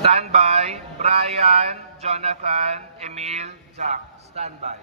Standby, Brian, Jonathan, Emil, Jack. Standby.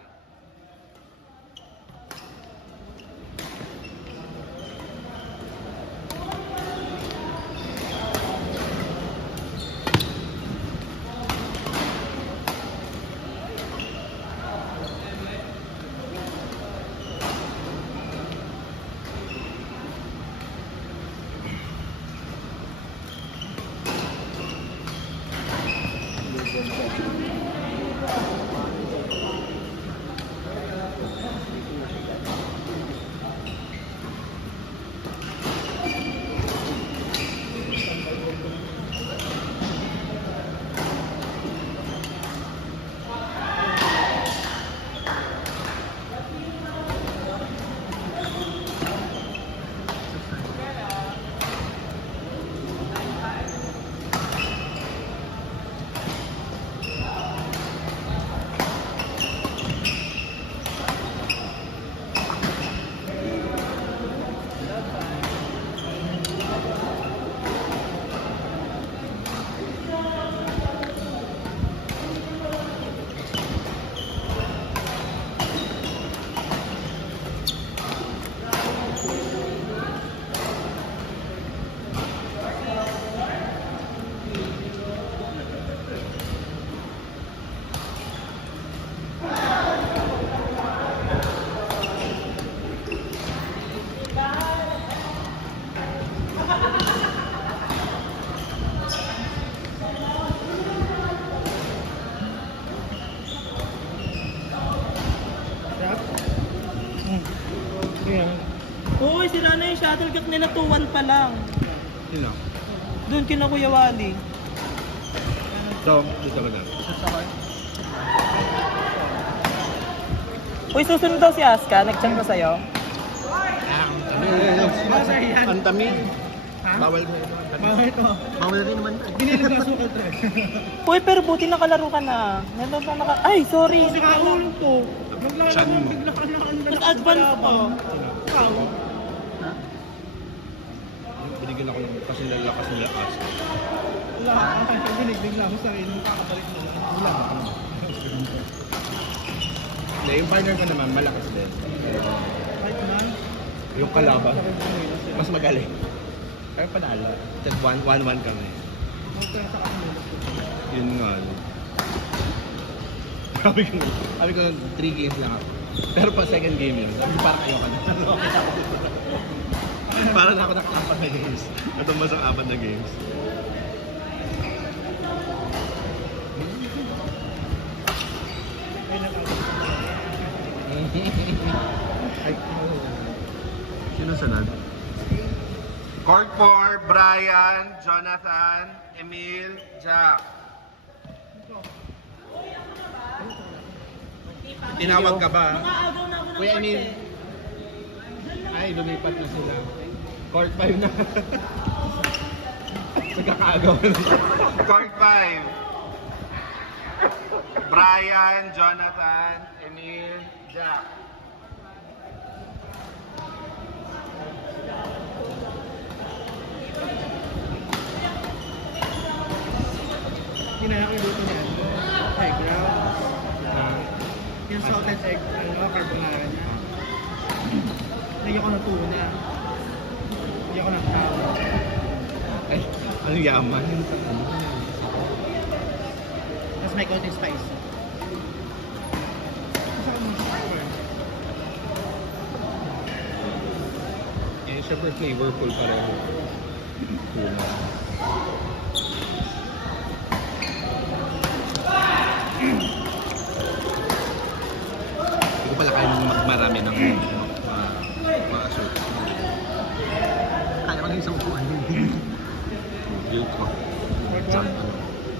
Uy, sila na yung shuttlecock nila, 2-1 pa lang. Sino? Doon kina Kuya Wally. So, dito ka na. Uy, susunod daw si Aska. Nag-chat ba sa'yo? Ang tamis. Bawal mo. Bawal ito. Bawal rin naman. Binilig na sukat rin. Uy, pero buti nakalaro ka na. Nandun pa naka... Ay, sorry. Kasi kaulong to. Chan mo. Nag-advance pa. Binigyan ako ng kasi lalakas nila as. Wala ka. Binigla mo sa akin. Kakabalik mo lang. Wala ka. Hindi, yung partner ko naman malakas din. Kahit na. Yung kalaban, mas magaling. Kaya panalo. 1-1 kami. Magkasa ka nila. Yun nga. Sabi ko 3 games lang ako. Pero pa second game yun. Parang kayo ka na. Para na ako nakakampan na games. Natumbas ang 4 na games. Sino sunod? Court 4, Brian, Jonathan, Emil, Jack. Tinawag ka ba? Nakaagaw na ako ng Kuya Emil. Ay, lumipat na sila. Court 5 na. Nagkakaagaw na. Court 5. Brian, Jonathan, Emil, Jack. Ginaya ko yung luto niya. High ground. Yung salted egg, carbonara niya. Lagyan ko ng tuna. Lagyan ko ng tao. Ay, ang yaman. Tapos may konting spice. Eh, syempre flavorful pa rin. Tuna. Hindi ko pala kaya marami ng